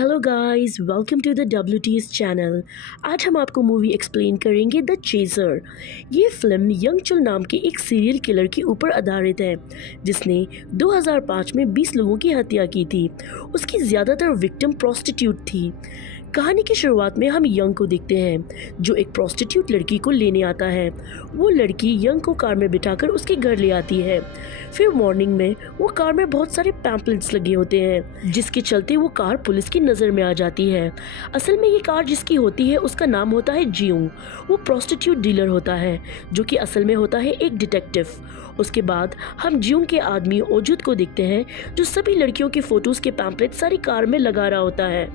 Hello guys, welcome to the WTS चैनल। आज हम आपको मूवी एक्सप्लेन करेंगे द चेजर। ये फिल्म यंग चुल नाम के एक सीरियल किलर के ऊपर आधारित है जिसने 2005 में 20 लोगों की हत्या की थी। उसकी ज़्यादातर विक्टिम प्रोस्टिट्यूट थी। कहानी की शुरुआत में हम यंग को देखते हैं जो एक प्रोस्टिट्यूट लड़की को लेने आता है। वो लड़की यंग को कार में बिठाकर उसके घर ले आती है। फिर मॉर्निंग में वो कार में बहुत सारे पैम्पलेट्स लगे होते हैं जिसके चलते वो कार पुलिस की नज़र में आ जाती है। असल में ये कार जिसकी होती है उसका नाम होता है जियोंग। वो प्रोस्टिट्यूट डीलर होता है जो कि असल में होता है एक डिटेक्टिव। उसके बाद हम जियोंग के आदमी ओजुत को देखते हैं जो सभी लड़कियों के फोटोज़ के पैम्पलेट सारी कार में लगा रहा होता है।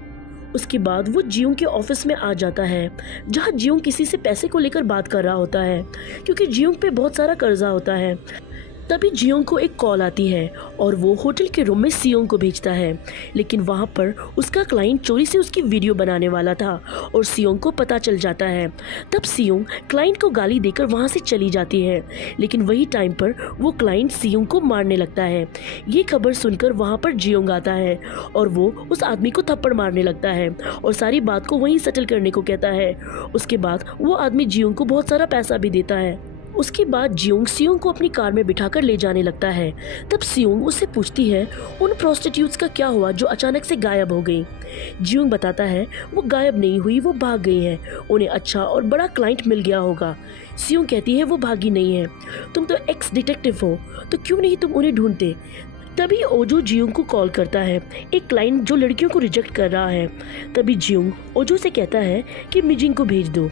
उसके बाद वो जियोंग के ऑफिस में आ जाता है जहाँ जियोंग किसी से पैसे को लेकर बात कर रहा होता है क्योंकि जियोंग पे बहुत सारा कर्जा होता है। तभी जियोंग को एक कॉल आती है और वो होटल के रूम में सियोंग को भेजता है, लेकिन वहाँ पर उसका क्लाइंट चोरी से उसकी वीडियो बनाने वाला था और सियोंग को पता चल जाता है। तब सियोंग क्लाइंट को गाली देकर वहाँ से चली जाती है, लेकिन वही टाइम पर वो क्लाइंट सियोंग को मारने लगता है। ये खबर सुनकर वहाँ पर जियोंग आता है और वो उस आदमी को थप्पड़ मारने लगता है और सारी बात को वहीं सेटल करने को कहता है। उसके बाद वो आदमी जियोंग को बहुत सारा पैसा भी देता है। उसके बाद जियोंग सियोंग को अपनी कार में बिठाकर ले जाने लगता है। तब सियोंग उससे पूछती है उन प्रोस्टिट्यूट्स का क्या हुआ जो अचानक से गायब हो गई। जियोंग बताता है वो गायब नहीं हुई, वो भाग गई हैं। उन्हें अच्छा और बड़ा क्लाइंट मिल गया होगा। सियोंग कहती है वो भागी नहीं है, तुम तो एक्स डिटेक्टिव हो तो क्यों नहीं तुम उन्हें ढूंढते। तभी ओजो जियोंग को कॉल करता है, एक क्लाइंट जो लड़कियों को रिजेक्ट कर रहा है। तभी जियोंग ओजो से कहता है कि मिजिंग को भेज दो।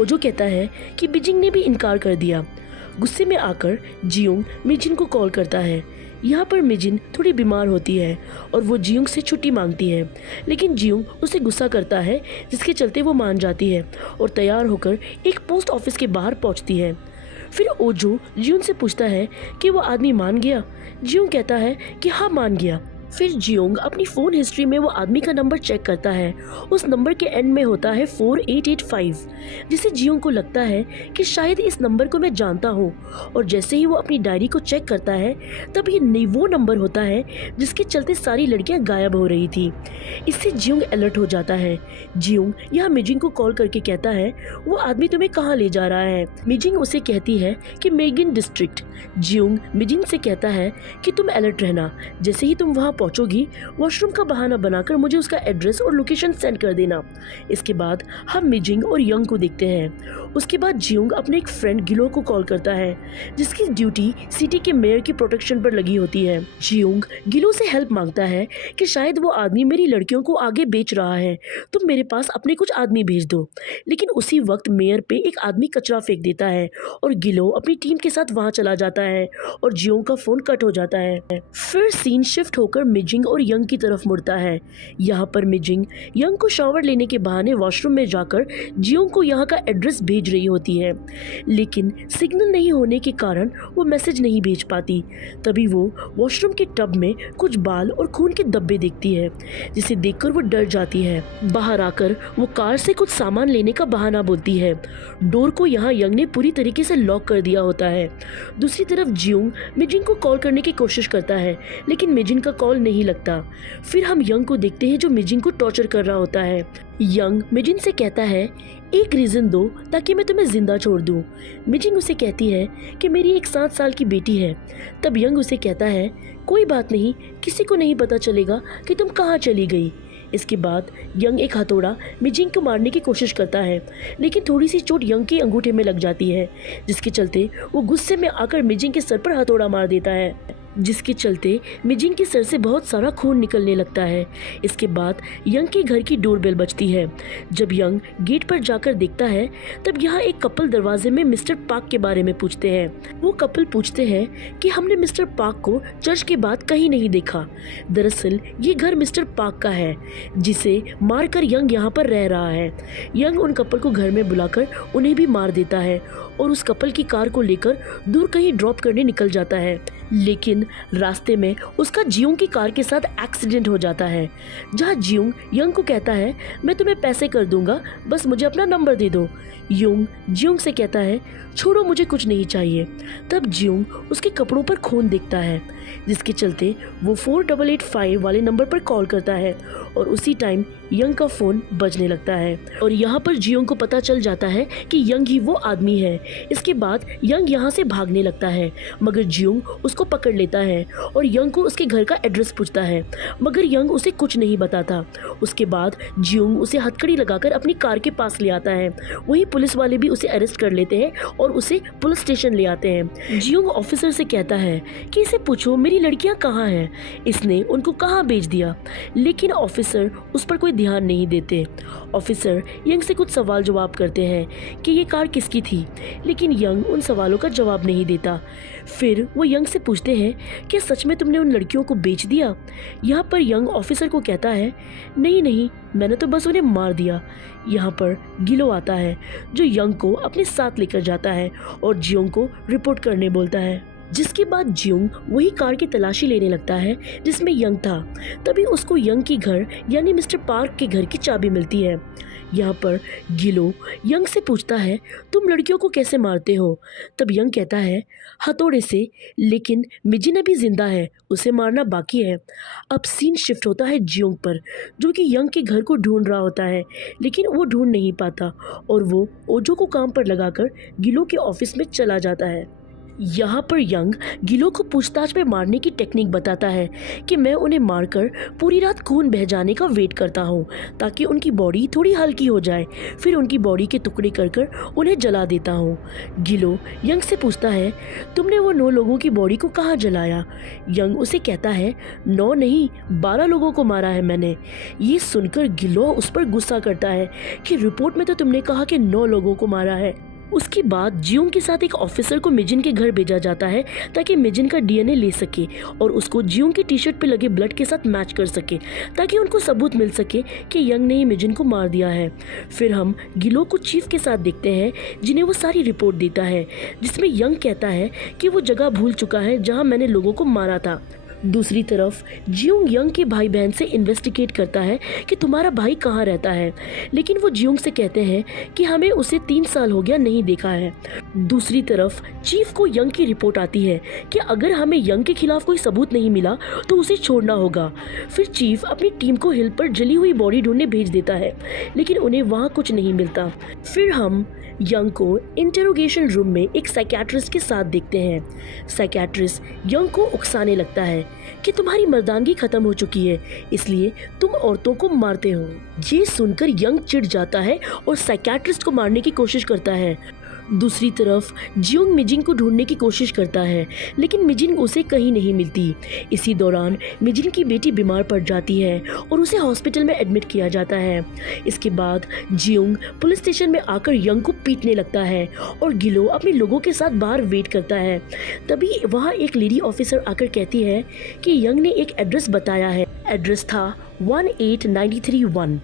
ओजो कहता है कि मिजिंग ने भी इनकार कर दिया। गुस्से में आकर जियोंग मिजिंग को कॉल करता है। यहाँ पर मिजिंग थोड़ी बीमार होती है और वो जियोंग से छुट्टी मांगती है, लेकिन जियोंग उसे गुस्सा करता है जिसके चलते वो मान जाती है और तैयार होकर एक पोस्ट ऑफिस के बाहर पहुँचती है। फिर ओजो जियोंग से पूछता है कि वो आदमी मान गया। जियोंग कहता है कि हाँ मान गया। फिर जियोंग अपनी फ़ोन हिस्ट्री में वो आदमी का नंबर चेक करता है। उस नंबर के एंड में होता है 4885, जिसे जियोंग को लगता है कि शायद इस नंबर को मैं जानता हूँ। और जैसे ही वो अपनी डायरी को चेक करता है तब ये वो नंबर होता है जिसके चलते सारी लड़कियाँ गायब हो रही थी। इससे जियोंग अलर्ट हो जाता है। जियोंग यहाँ मिजिंग को कॉल करके कहता है वो आदमी तुम्हें कहाँ ले जा रहा है। मिजिंग उसे कहती है कि मेगिन डिस्ट्रिक्ट। जियोंग मिजिंग से कहता है कि तुम अलर्ट रहना, जैसे ही तुम वहाँ पहुंचोगी वॉशरूम का बहाना बनाकर मुझे उसका एड्रेस और लोकेशन सेंड कर देना। इसके बाद हम मिजिंग और यंग को देखते हैं। उसके बाद जियोंग अपने एक फ्रेंड गिलो को कॉल करता है जिसकी ड्यूटी सिटी के मेयर की प्रोटेक्शन पर लगी होती है। जियोंग गिलो से हेल्प मांगता है कि शायद वो आदमी मेरी लड़कियों को आगे बेच रहा है, तुम मेरे पास अपने कुछ आदमी भेज दो। लेकिन उसी वक्त मेयर पे एक आदमी कचरा फेंक देता है और गिलो अपनी टीम के साथ वहां चला जाता है और जियोंग का फोन कट हो जाता है। फिर सीन शिफ्ट होकर मिजिंग और यंग की तरफ मुड़ता है। यहाँ पर मिजिंग यंग को शावर लेने के बहाने वॉशरूम में जाकर जियोंग को यहाँ का एड्रेस भेज रही होती है, लेकिन सिग्नल नहीं होने के कारण वो मैसेज नहीं भेज पाती। तभी वो वॉशरूम के टब में कुछ बाल और खून के धब्बे देखती है जिसे देखकर वो डर जाती है। बाहर आकर वो कार से कुछ सामान लेने का बहाना बोलती है। डोर को यहाँ यंग ने पूरी तरीके से लॉक कर दिया होता है। दूसरी तरफ जियोंग मिजिंग को कॉल करने की कोशिश करता है, लेकिन मिजिंग का कॉल नहीं लगता। फिर हम यंग को देखते हैं जो मिजिंग को टॉर्चर कर रहा होता है। यंग मिजिंग से कहता है एक रीज़न दो ताकि मैं तुम्हें जिंदा छोड़ दूं। मिजिंग उसे कहती है कि मेरी एक 7 साल की बेटी है। तब यंग उसे कहता है कोई बात नहीं, किसी को नहीं पता चलेगा कि तुम कहाँ चली गई। इसके बाद यंग एक हथौड़ा मिजिंग को मारने की कोशिश करता है, लेकिन थोड़ी सी चोट यंग के अंगूठे में लग जाती है जिसके चलते वो गुस्से में आकर मिजिंग के सर पर हथौड़ा मार देता है, जिसके चलते मिजिंग के सर से बहुत सारा खून निकलने लगता है। इसके बाद यंग के घर की डोरबेल बजती है। जब यंग गेट पर जाकर देखता है तब यहाँ एक कपल दरवाजे में मिस्टर पार्क के बारे में पूछते हैं। वो कपल पूछते हैं कि हमने मिस्टर पार्क को चर्च के बाद कहीं नहीं देखा। दरअसल ये घर मिस्टर पार्क का है जिसे मारकर यंग यहाँ पर रह रहा है। यंग उन कपल को घर में बुलाकर उन्हें भी मार देता है और उस कपल की कार को लेकर दूर कहीं ड्रॉप करने निकल जाता है। लेकिन रास्ते में उसका जियोंग की कार के साथ एक्सीडेंट हो जाता है, जहां जियोंग यंग को कहता है मैं तुम्हें पैसे कर दूंगा, बस मुझे अपना नंबर दे दो। यंग जियोंग से कहता है छोड़ो, मुझे कुछ नहीं चाहिए। तब जियोंग उसके कपड़ों पर खून दिखता है, जिसके चलते वो 4885 वाले नंबर पर कॉल करता है और उसी टाइम यंग का फ़ोन बजने लगता है और यहाँ पर जियोंग को पता चल जाता है कि यंग ही वो आदमी है। इसके बाद यंग यहाँ से भागने लगता है, मगर जियोंग उसको पकड़ लेता है और यंग को उसके घर का एड्रेस पूछता है, मगर यंग उसे कुछ नहीं बताता। उसके बाद जियोंग उसे हथकड़ी लगाकर अपनी कार के पास ले आता है। वहीं पुलिस वाले भी उसे अरेस्ट कर लेते हैं और उसे पुलिस स्टेशन ले आते हैं। जियोंग ऑफिसर से कहता है कि इसे पूछो मेरी लड़कियां कहाँ हैं, इसने उनको कहाँ भेज दिया, लेकिन ऑफिसर उस पर कोई ध्यान नहीं देते। ऑफिसर यंग से कुछ सवाल जवाब करते हैं कि ये कार किसकी थी, लेकिन यंग उन सवालों का जवाब नहीं देता। फिर वो यंग से पूछते हैं क्या सच में तुमने उन लड़कियों को बेच दिया। यहाँ पर यंग ऑफिसर को कहता है नहीं नहीं, मैंने तो बस उन्हें मार दिया। यहाँ पर गिलो आता है जो यंग को अपने साथ लेकर जाता है और जियोंग को रिपोर्ट करने बोलता है, जिसके बाद जियोंग वही कार की तलाशी लेने लगता है जिसमें यंग था। तभी उसको यंग की घर यानी मिस्टर पार्क के घर की चाबी मिलती है। यहाँ पर गिलो यंग से पूछता है तुम लड़कियों को कैसे मारते हो। तब यंग कहता है हथौड़े से, लेकिन मिजिन अभी जिंदा है, उसे मारना बाकी है। अब सीन शिफ्ट होता है जियोंग पर, जो कि यंग के घर को ढूंढ रहा होता है, लेकिन वो ढूंढ नहीं पाता और वो ओजो को काम पर लगाकर गिलो के ऑफिस में चला जाता है। यहाँ पर यंग गिलो को पूछताछ में मारने की टेक्निक बताता है कि मैं उन्हें मारकर पूरी रात खून बह जाने का वेट करता हूँ ताकि उनकी बॉडी थोड़ी हल्की हो जाए, फिर उनकी बॉडी के टुकड़े कर कर उन्हें जला देता हूँ। गिलो यंग से पूछता है तुमने वो 9 लोगों की बॉडी को कहाँ जलाया। यंग उसे कहता है 9 नहीं 12 लोगों को मारा है मैंने। ये सुनकर गिलो उस पर गुस्सा करता है कि रिपोर्ट में तो तुमने कहा कि 9 लोगों को मारा है। उसके बाद जियोंग के साथ एक ऑफिसर को मिजिन के घर भेजा जाता है ताकि मिजिन का डीएनए ले सके और उसको जियोंग की टी शर्ट पे लगे ब्लड के साथ मैच कर सके, ताकि उनको सबूत मिल सके कि यंग ने ही मिजिन को मार दिया है। फिर हम गिलो को चीफ के साथ देखते हैं जिन्हें वो सारी रिपोर्ट देता है, जिसमें यंग कहता है कि वो जगह भूल चुका है जहाँ मैंने लोगों को मारा था। दूसरी तरफ जियोंग यंग के भाई बहन से इन्वेस्टिगेट करता है कि तुम्हारा भाई कहाँ रहता है, लेकिन वो जियोंग से कहते हैं कि हमें उसे 3 साल हो गया नहीं देखा है। दूसरी तरफ चीफ को यंग की रिपोर्ट आती है कि अगर हमें यंग के खिलाफ कोई सबूत नहीं मिला तो उसे छोड़ना होगा। फिर चीफ अपनी टीम को हिल पर जली हुई बॉडी ढूंढने भेज देता है, लेकिन उन्हें वहाँ कुछ नहीं मिलता। फिर हम यंग को इंटेरोगेशन रूम में एक साइकियाट्रिस्ट के साथ देखते हैं। साइकियाट्रिस्ट यंग को उकसाने लगता है कि तुम्हारी मर्दानगी खत्म हो चुकी है, इसलिए तुम औरतों को मारते हो। ये सुनकर यंग चिढ़ जाता है और साइकियाट्रिस्ट को मारने की कोशिश करता है। दूसरी तरफ जियोंग मिजिन को ढूंढने की कोशिश करता है, लेकिन मिजिन उसे कहीं नहीं मिलती। इसी दौरान मिजिन की बेटी बीमार पड़ जाती है और उसे हॉस्पिटल में एडमिट किया जाता है। इसके बाद जियोंग पुलिस स्टेशन में आकर यंग को पीटने लगता है और गिलो अपने लोगों के साथ बाहर वेट करता है। तभी वहाँ एक लेडी ऑफिसर आकर कहती है कि यंग ने एक एड्रेस बताया है। एड्रेस था 18931।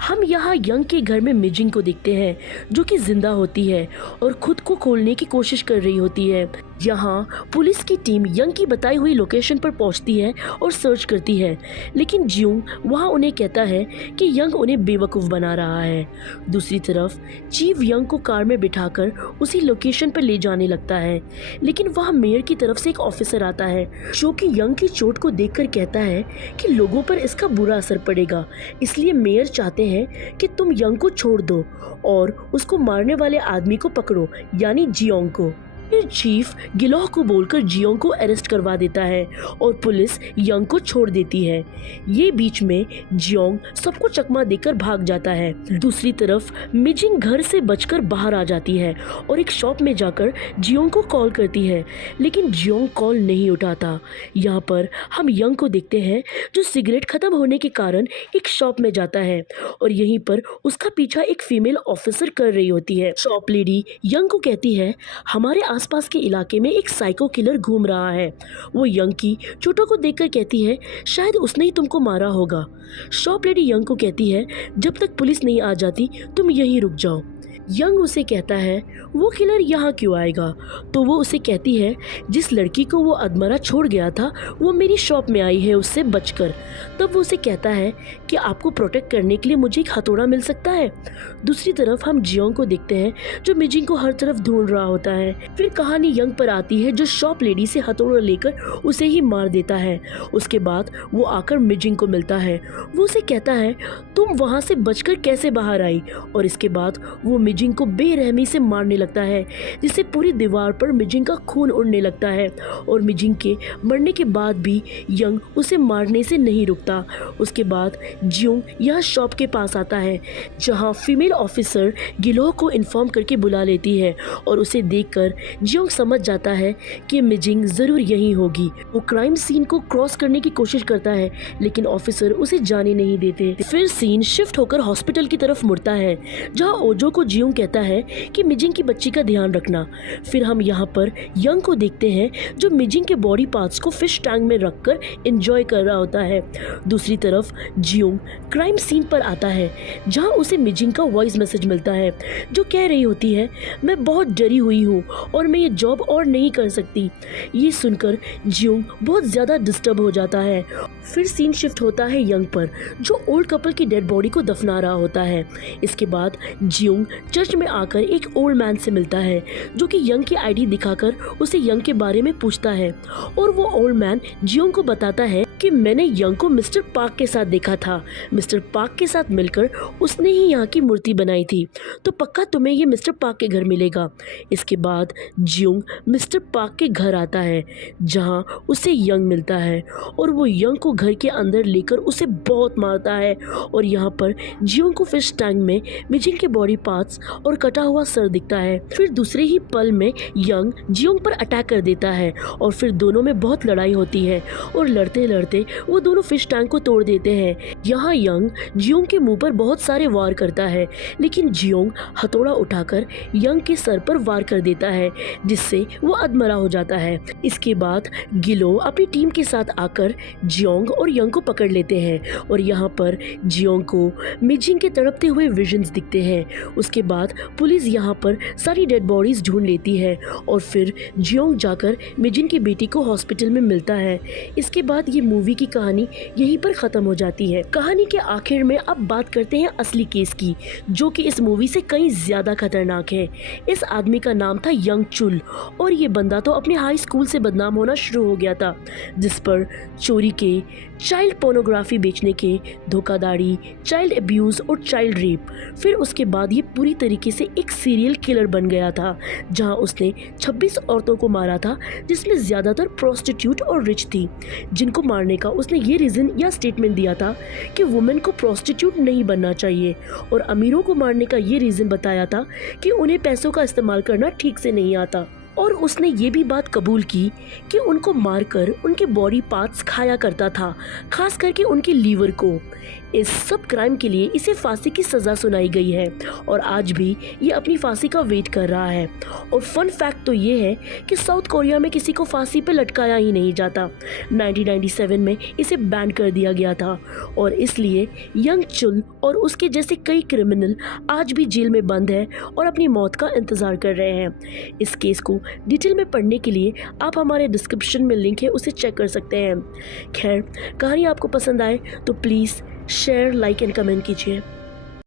हम यहाँ यंग के घर में मिजिन को देखते हैं जो कि जिंदा होती है और खुद को खोलने की कोशिश कर रही होती है। यहाँ पुलिस की टीम यंग की बताई हुई लोकेशन पर पहुँचती है और सर्च करती है, लेकिन जियोंग वहाँ उन्हें कहता है कि यंग उन्हें बेवकूफ़ बना रहा है। दूसरी तरफ चीफ यंग को कार में बिठाकर उसी लोकेशन पर ले जाने लगता है, लेकिन वहाँ मेयर की तरफ से एक ऑफिसर आता है जो कि यंग की चोट को देखकर कहता है कि लोगों पर इसका बुरा असर पड़ेगा, इसलिए मेयर चाहते हैं कि तुम यंग को छोड़ दो और उसको मारने वाले आदमी को पकड़ो, यानी जियोंग को। फिर चीफ गिलोह को बोलकर जियोंग को अरेस्ट करवा देता है और पुलिस यंग को छोड़ देती है। ये बीच में जियोंग सबको चकमा देकर भाग जाता है। दूसरी तरफ मिजिन घर से बचकर बाहर आ जाती है और एक शॉप में जाकर जियोंग को कॉल करती है, लेकिन जियोंग कॉल नहीं उठाता। यहाँ पर हम यंग को देखते हैं जो सिगरेट खत्म होने के कारण एक शॉप में जाता है और यहीं पर उसका पीछा एक फीमेल ऑफिसर कर रही होती है। शॉप लेडी यंग को कहती है हमारे आसपास के इलाके में एक साइको किलर घूम रहा है। वो यंग की चोटों को देखकर कहती है शायद उसने ही तुमको मारा होगा। शॉप लेडी यंग को कहती है जब तक पुलिस नहीं आ जाती तुम यहीं रुक जाओ। यंग उसे कहता है वो किलर यहाँ क्यों आएगा, तो वो उसे कहती है जिस लड़की को वो अधमरा छोड़ गया था वो मेरी शॉप में आई है उससे बचकर। तब वो उसे कहता है कि आपको प्रोटेक्ट करने के लिए मुझे एक हथौड़ा मिल सकता है। दूसरी तरफ हम जियोंग को देखते हैं जो मिजिंग को हर तरफ ढूंढ रहा होता है। फिर कहानी यंग पर आती है जो शॉप लेडी से हथौड़ा लेकर उसे ही मार देता है। उसके बाद वो आकर मिजिंग को मिलता है। वो उसे कहता है तुम वहाँ से बचकर कैसे बाहर आई, और इसके बाद वो मिजिंग को बेरहमी से मारने लगता है जिससे पूरी दीवार पर मिजिंग का खून उड़ने लगता है। और मिजिंग के मरने के बाद भी यंग उसे मारने से नहीं रुकता। उसके बाद जियोंग यह शॉप के पास आता है जहां फीमेल ऑफिसर गिलोह को इन्फॉर्म करके बुला लेती है, और उसे देखकर जियोंग समझ जाता है कि मिजिंग ज़रूर यहीं होगी। वो क्राइम सीन को क्रॉस करने की कोशिश करता है लेकिन ऑफिसर उसे जाने नहीं देते। फिर सीन शिफ्ट होकर हॉस्पिटल की तरफ मुड़ता है जहां ओजो को जियोंग कहता है कि मिजिंग की बच्ची का ध्यान रखना। फिर हम यहाँ पर यंग को देखते हैं जो मिजिंग के बॉडी पार्ट्स को फिश टैंक में रखकर एंजॉय कर रहा होता है। दूसरी तरफ जियोंग क्राइम सीन पर आता है जहां उसे मिजिंग का वॉइस मैसेज मिलता है जो कह रही होती है मैं बहुत डरी हुई हूँ और मैं ये जॉब और नहीं कर सकती। ये सुनकर जियोंग बहुत ज़्यादा डिस्टर्ब हो जाता है। फिर सीन शिफ्ट होता है यंग पर जो ओल्ड कपल की डेड बॉडी को दफना रहा होता है। इसके बाद जियोंग चर्च में आकर एक ओल्ड मैन से मिलता है जो कि यंग की आईडी दिखाकर उसे यंग के बारे में पूछता है, और वो ओल्ड मैन जियोंग को बताता है कि मैंने यंग को मिस्टर पार्क के साथ देखा था। मिस्टर पार्क के साथ मिलकर उसने ही यहाँ की मूर्ति बनाई थी, तो पक्का तुम्हें ये मिस्टर पार्क के घर मिलेगा। इसके बाद जियोंग मिस्टर पार्क के घर आता है जहाँ उसे यंग मिलता है, और वो यंग को घर के अंदर लेकर उसे बहुत मारता है। और यहाँ पर जियोंग को फिश टैंक में मिजिंग के बॉडी पार्ट्स और कटा हुआ सर दिखता है। फिर दूसरे ही पल में यंग जियोंग पर अटैक कर देता है और फिर दोनों में बहुत लड़ाई होती है, और लड़ते लड़ते वो दोनों फिश टैंक को तोड़ देते हैं। यहाँ यंग जियोंग के मुंह पर बहुत सारे वार करता है लेकिन जियोंग हथौड़ा उठाकर यंग के सर पर वार कर देता है जिससे वो अधमरा हो जाता है। इसके बाद गिलो अपनी टीम के साथ आकर जियोंग और यंग को पकड़ लेते हैं, और यहाँ पर जियोंग को मिजिंग के तड़पते हुए विजन्स दिखते हैं। उसके बाद पुलिस यहाँ पर सारी डेड बॉडीज ढूंढ लेती है और फिर जियोंग जाकर मिजिंग की बेटी को हॉस्पिटल में मिलता है। इसके बाद ये मूवी की कहानी यहीं पर ख़त्म हो जाती है। कहानी के आखिर में अब बात करते हैं असली केस की जो कि इस मूवी से कहीं ज़्यादा खतरनाक है। इस आदमी का नाम था यंग चुल, और ये बंदा तो अपने हाई स्कूल से बदनाम होना शुरू हो गया था जिस पर चोरी के, चाइल्ड पोर्नोग्राफी बेचने के, धोखाधड़ी, चाइल्ड अब्यूज़ और चाइल्ड रेप। फिर उसके बाद ये पूरी तरीके से एक सीरियल किलर बन गया था जहां उसने 26 औरतों को मारा था जिसमें ज़्यादातर प्रोस्टिट्यूट और रिच थी। जिनको मारने का उसने ये रीज़न या स्टेटमेंट दिया था कि वुमेन को प्रोस्टिट्यूट नहीं बनना चाहिए, और अमीरों को मारने का ये रीज़न बताया था कि उन्हें पैसों का इस्तेमाल करना ठीक से नहीं आता। और उसने ये भी बात कबूल की कि उनको मारकर उनके बॉडी पार्ट्स खाया करता था, खास करके उनके लीवर को। इस सब क्राइम के लिए इसे फांसी की सज़ा सुनाई गई है और आज भी ये अपनी फांसी का वेट कर रहा है। और फन फैक्ट तो ये है कि साउथ कोरिया में किसी को फांसी पे लटकाया ही नहीं जाता। 1997 में इसे बैन कर दिया गया था, और इसलिए यंग चुल और उसके जैसे कई क्रिमिनल आज भी जेल में बंद है और अपनी मौत का इंतज़ार कर रहे हैं। इस केस को डिटेल में पढ़ने के लिए आप हमारे डिस्क्रिप्शन में लिंक है, उसे चेक कर सकते हैं। खैर, कहानी आपको पसंद आए तो please share, like and comment कीजिए।